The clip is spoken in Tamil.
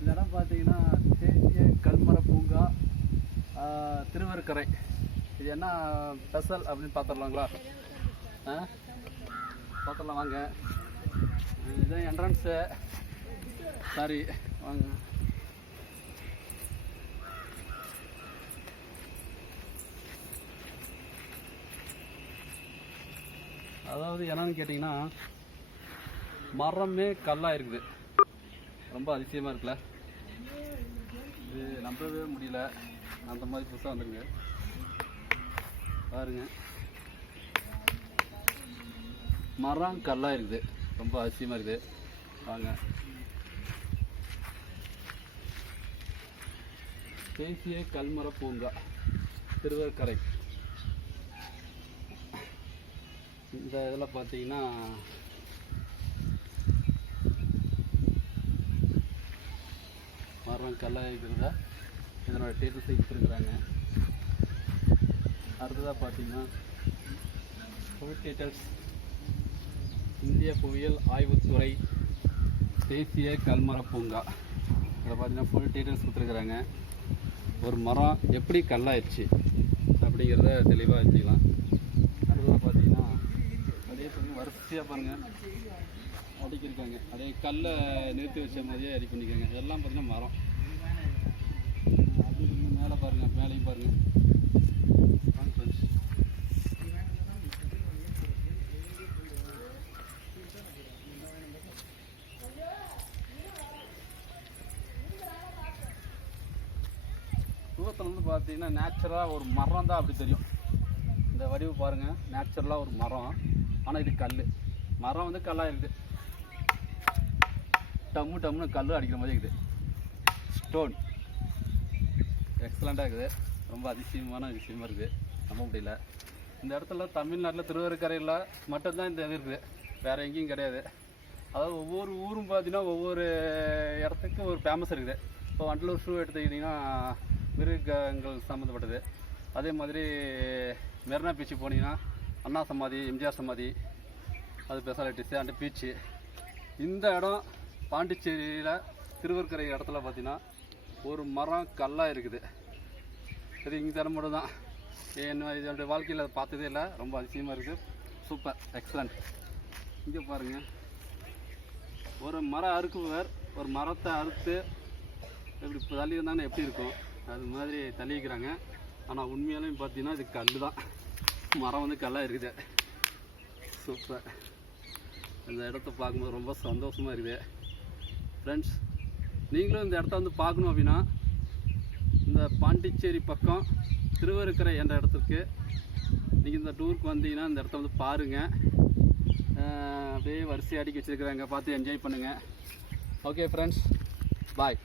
இந்த இடம் பார்த்தீங்கன்னா தேசிய கல்மர பூங்கா திருவருக்கரை. இது என்ன ஸ்பெஷல் அப்படின்னு பார்த்துடலாங்களா? பார்த்துடலாம் வாங்க. இதுதான் என்ட்ரன்ஸு. சாரி வாங்க. அதாவது என்னன்னு கேட்டிங்கன்னா மரமே கல்லாக இருக்குது. ரொம்ப அதிசயமாக இருக்குல்ல? இது நம்பவே முடியல. அந்த மாதிரி புதுசாக வந்துருங்க பாருங்க. மரம் கல்லாக இருக்குது. ரொம்ப அதிசயமாக இருக்குது. வாங்க. தேசிய கல்மர பூங்கா திருவருக்கரை. இந்த இதில் பார்த்தீங்கன்னா மரம் கல்லாக இருக்கிறத இதனோட டேபிள்ஸை கொடுத்துருக்குறாங்க. அடுத்ததாக பார்த்தீங்கன்னா ஃபுல் டீட்டெயில்ஸ் இந்திய புவியியல் ஆய்வுத்துறை தேசிய கல்மர பூங்கா. இதில் பார்த்தீங்கன்னா ஃபுல் டீட்டெயில்ஸ் கொடுத்துருக்குறாங்க. ஒரு மரம் எப்படி கல்லாயிடுச்சு அப்படிங்கிறத தெளிவாக வச்சுக்கலாம். அடுத்ததாக பார்த்தீங்கன்னா அப்படியே வரிசையாக பாருங்கள் அடிக்கிருக்காங்க. அப்படியே கல்லை நிறுத்தி வச்ச மாதிரியே அடி பண்ணிக்காங்க. எல்லாம் பார்த்தீங்கன்னா மரம். அது மேலே பாருங்கள், மேலேயும் பாருங்கள். தூரத்தில் வந்து பார்த்தீங்கன்னா நேச்சுரலாக ஒரு மரம் தான் அப்படி தெரியும். இந்த வடிவு பாருங்கள், நேச்சுரலாக ஒரு மரம். ஆனால் இது கல். மரம் வந்து கல்லாக இருக்குது. டம்முன்னு கல் அடிக்கிற மாதிரி இருக்குது. ஸ்டோன் எக்ஸலண்ட்டாக இருக்குது. ரொம்ப அதிசயமான விஷயமா இருக்குது. நம்ப முடியல. இந்த இடத்துல தமிழ்நாட்டில் திருவருக்கரையில் மட்டும்தான் இந்த இது இருக்குது. வேறு எங்கேயும் கிடையாது. அதாவது ஒவ்வொரு ஊரும் பார்த்தீங்கன்னா ஒவ்வொரு இடத்துக்கு ஒரு ஃபேமஸ் இருக்குது. இப்போ வண்டலூர் ஷூ எடுத்துக்கிட்டிங்கன்னா மிருகங்கள் சம்மந்தப்பட்டது. அதே மாதிரி மெரினா பீச்சு போனீங்கன்னா அண்ணா சமாதி, எம்ஜிஆர் சமாதி, அது ஸ்பெஷாலிட்டிஸு. அந்த பீச்சு இந்த இடம் பாண்டிச்சேரியில் திருவருக்கரை இடத்துல பார்த்தீங்கன்னா ஒரு மரம் கல்லாக இருக்குது. இது இங்கே தர மட்டும் தான். இதோடைய வாழ்க்கையில் அதை பார்த்ததே இல்லை. ரொம்ப அதிசயமாக இருக்குது. Super, excellent. இங்கே பாருங்கள், ஒரு மரம் அறுக்குவர் ஒரு மரத்தை அறுத்து எப்படி தள்ளி இருந்தாங்கன்னா எப்படி இருக்கும் அது மாதிரி தள்ளிக்கிறாங்க. ஆனால் உண்மையாலும் பார்த்தீங்கன்னா இது கல் தான். மரம் வந்து கல்லாக இருக்குது. சூப்பர். இந்த இடத்த பார்க்கும்போது ரொம்ப சந்தோஷமாக இருக்குது. ஃப்ரெண்ட்ஸ், நீங்களும் இந்த இடத்த வந்து பார்க்கணும் அப்படின்னா இந்த பாண்டிச்சேரி பக்கம் திருவருக்கரை என்ற இடத்துக்கு நீங்கள் இந்த டூருக்கு வந்தீங்கன்னா இந்த இடத்த வந்து பாருங்கள். அப்படியே வரிசை அடிக்க வச்சுருக்குறாங்க. பார்த்து என்ஜாய் பண்ணுங்கள். ஓகே ஃப்ரெண்ட்ஸ், பாய்.